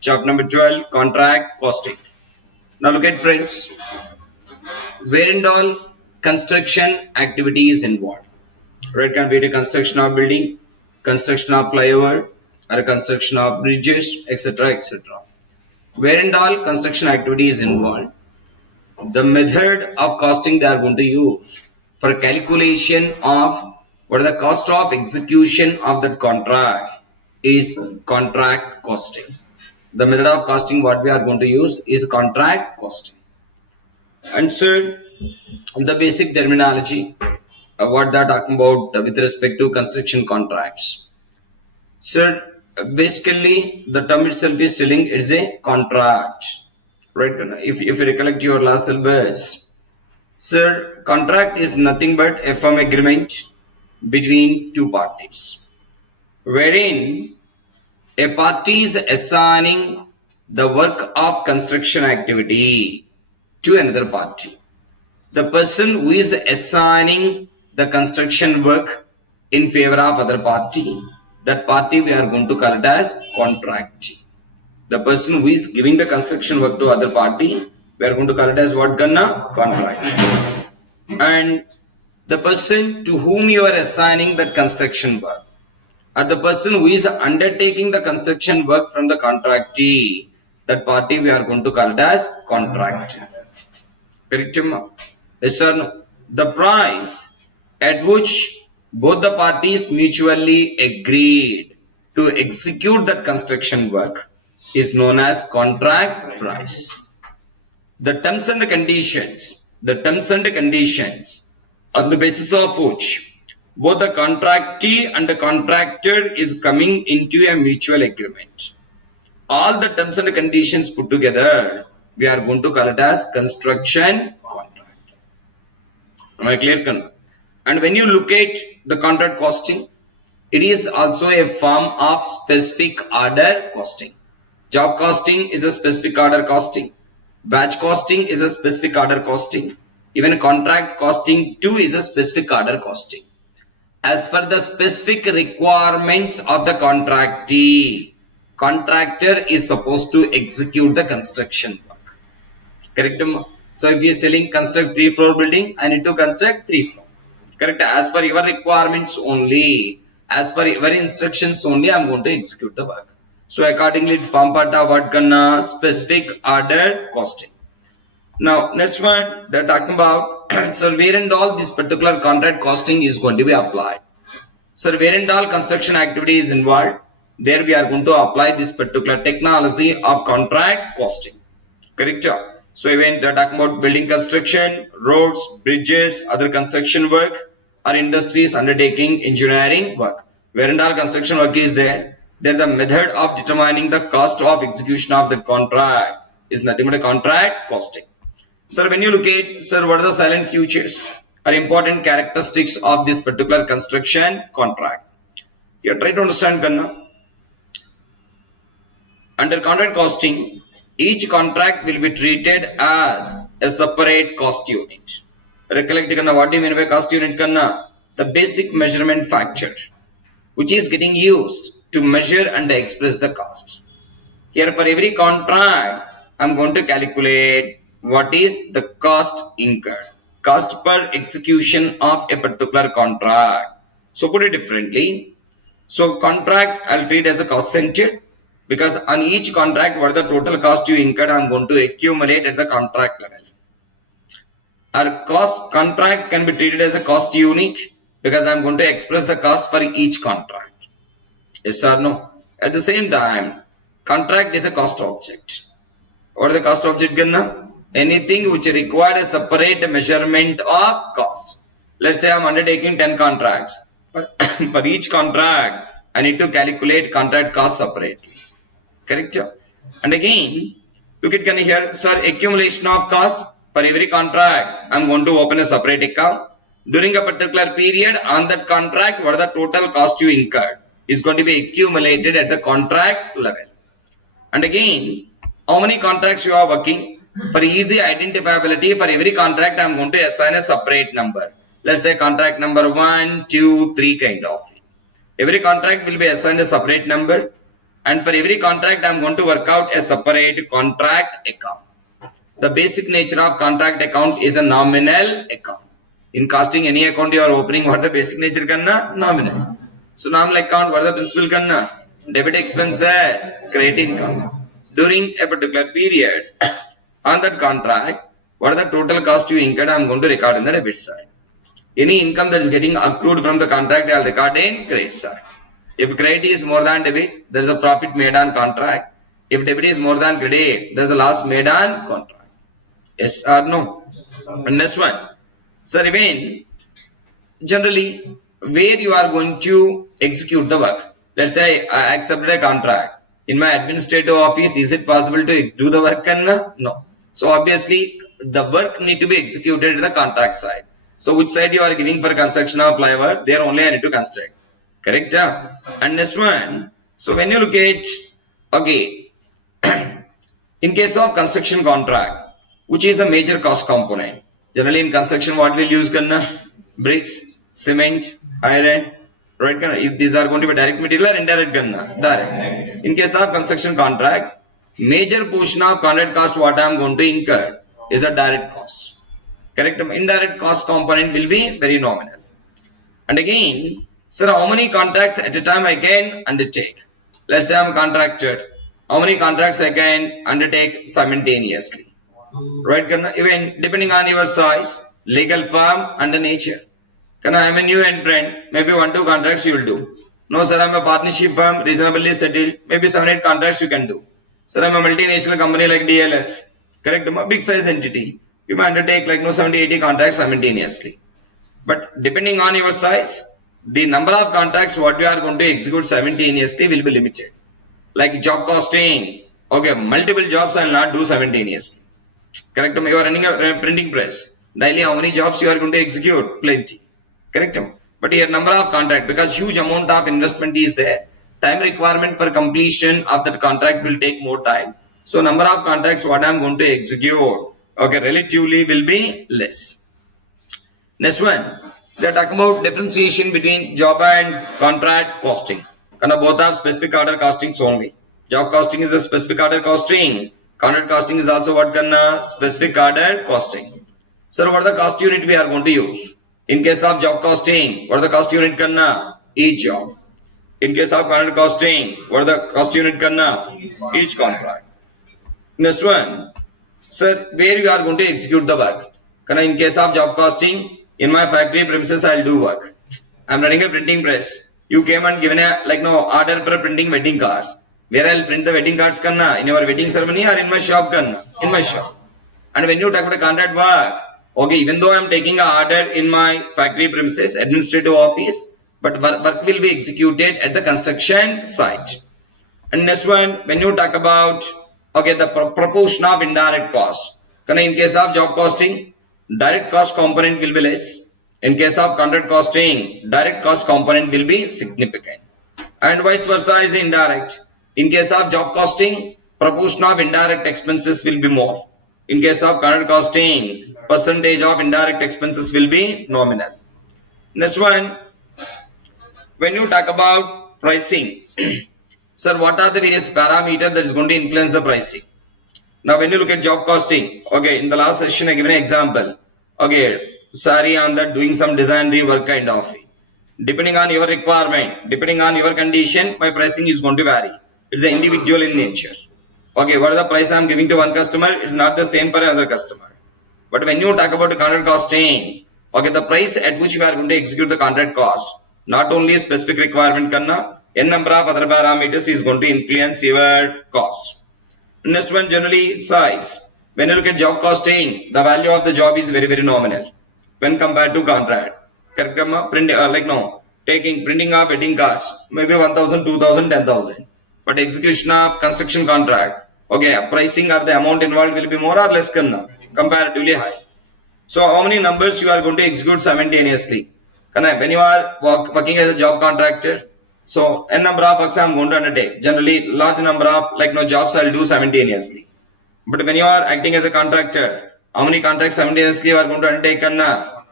Chapter number 12, contract costing. Now look at friends, where and all construction activity is involved. Right, can be the construction of building, construction of flyover, or construction of bridges, etc. etc. Where and all construction activity is involved, the method of costing they are going to use for calculation of what is the cost of execution of that contract is contract costing. The method of costing what we are going to use is contract costing. And so the basic terminology of what they are talking about with respect to construction contracts. So basically the term itself is telling it's a contract, right? If you recollect your last syllabus, sir, contract is nothing but a firm agreement between two parties, wherein a party is assigning the work of construction activity to another party. The person who is assigning the construction work in favor of other party, that party we are going to call it as contractee. The person who is giving the construction work to other party, we are going to call it as what, Ganna? Contract. And the person to whom you are assigning that construction work, or the person who is undertaking the construction work from the contractee, that party we are going to call it as contract. Correct? Yes or no? The price at which both the parties mutually agreed to execute that construction work is known as contract price. The terms and conditions on the basis of which both the contractee and the contractor is coming into a mutual agreement. All the terms and conditions put together, we are going to call it as construction contract. Am I clear? And when you look at the contract costing, it is also a form of specific order costing. Job costing is a specific order costing. Batch costing is a specific order costing. Even contract costing too is a specific order costing. As per the specific requirements of the contractee, contractor is supposed to execute the construction work. Correct? So if he is telling construct 3-floor building, I need to construct 3 floors. Correct? As per your requirements only, as per your instructions only, I am going to execute the work. So accordingly, it's form part of what can specific order costing. Now next one they're talking about, so where and all this particular contract costing is going to be applied. So where and all construction activity is involved, there we are going to apply this particular technology of contract costing. Correct? So even they're talking about building construction, roads, bridges, other construction work, or industries undertaking engineering work. Where and all construction work is there, then the method of determining the cost of execution of the contract is nothing but a contract costing. Sir, when you look at, sir, what are the silent features or important characteristics of this particular construction contract? You try to understand, Ganna. Under contract costing, each contract will be treated as a separate cost unit. Recollect, Ganna, what do you mean by cost unit, Ganna? The basic measurement factor, which is getting used to measure and express the cost. Here, for every contract, I am going to calculate what is the cost incurred, cost per execution of a particular contract. So put it differently. So contract I'll treat as a cost center, because on each contract what the total cost you incurred I'm going to accumulate at the contract level. Our cost contract can be treated as a cost unit because I'm going to express the cost for each contract. Yes or no? At the same time, contract is a cost object. What is the cost object, Ganna? Anything which required a separate measurement of cost. Let's say I'm undertaking 10 contracts. For each contract, I need to calculate contract cost separately. Correct? And again, look at here, sir, accumulation of cost. For every contract, I'm going to open a separate account. During a particular period on that contract, what are the total cost you incurred is going to be accumulated at the contract level. And again, how many contracts you are working? For easy identifiability, for every contract, I am going to assign a separate number. Let's say contract number 1, 2, 3 kind of. Every contract will be assigned a separate number. And for every contract, I'm going to work out a separate contract account. The basic nature of contract account is a nominal account. In costing any account you are opening, what the basic nature kanna? Nominal. So nominal account, what the principal kanna? Debit expenses, credit income. During a particular period on that contract, what are the total cost you incurred? I'm going to record in the debit side. Any income that is getting accrued from the contract, I'll record in credit side. If credit is more than debit, there is a profit made on contract. If debit is more than credit, there is a loss made on contract. Yes or no? And next one. Sir, even generally, where you are going to execute the work. Let's say I accepted a contract. In my administrative office, is it possible to do the work? No. So obviously, the work need to be executed at the contract side. So which side you are giving for construction of flyover? There only I need to construct. Correct? And next one. So when you look at, okay, in case of construction contract, which is the major cost component? Generally in construction, what we'll use? Bricks, cement, iron, right? These are going to be direct material or indirect? Direct. In case of construction contract, major portion of contract cost what I am going to incur is a direct cost. Correct? Indirect cost component will be very nominal. And again, sir, how many contracts at a time I can undertake? Let's say I'm a contractor. How many contracts I can undertake simultaneously? Right? Even depending on your size, legal firm, and the nature. I'm a new entrant, maybe 1-2 contracts you will do. No, sir, I'm a partnership firm, reasonably settled, maybe 7-8 contracts you can do. Sir, I'm a multinational company like DLF. Correct? I'm a big size entity. You may undertake like 70-80 contracts simultaneously. But depending on your size, the number of contracts what you are going to execute simultaneously will be limited. Like job costing, okay, multiple jobs I will not do simultaneously. Correct? You are running a printing press. Daily how many jobs you are going to execute? Plenty. Correct? But here number of contract, because huge amount of investment is there. Time requirement for completion of that contract will take more time. So number of contracts what I am going to execute, okay, relatively will be less. Next one, they are talking about differentiation between job and contract costing. Both are specific order costings only. Job costing is a specific order costing. Contract costing is also what specific order costing. Sir, what are the cost unit we are going to use? In case of job costing, what are the cost unit each job. In case of contract costing, what are the cost unit each contract. Next one, sir, where you are going to execute the work? In case of job costing, in my factory premises I will do work. I am running a printing press. You came and given a order for printing wedding cards. Where I will print the wedding cards in your wedding ceremony or in my shop? In my shop. And when you talk about contract work, okay, even though I am taking an order in my factory premises, administrative office, but work will be executed at the construction site. And next one, when you talk about, okay, the proportion of indirect cost. In case of job costing, direct cost component will be less. In case of contract costing, direct cost component will be significant. And vice versa is indirect. In case of job costing, proportion of indirect expenses will be more. In case of contract costing, percentage of indirect expenses will be nominal. Next one, when you talk about pricing, sir, what are the various parameters that is going to influence the pricing? Now, when you look at job costing, okay, in the last session I given an example. Okay, sorry on that doing some design rework kind of. Depending on your requirement, depending on your condition, my pricing is going to vary. It's an individual in nature. Okay, what is the price I am giving to one customer? It's not the same for another customer. But when you talk about the contract costing, okay, the price at which you are going to execute the contract cost, not only a specific requirement n number of other parameters is going to influence your cost. Next one, generally size. When you look at job costing, the value of the job is very, very nominal when compared to contract. Correct? Printing of wedding cards, maybe 1,000, 2,000, 10,000. But execution of construction contract, okay, pricing or the amount involved will be more or less comparatively high. So how many numbers you are going to execute simultaneously? When you are working as a job contractor, so n number of works I am going to undertake. Generally, large number of jobs I will do simultaneously. But when you are acting as a contractor, how many contracts simultaneously you are going to undertake?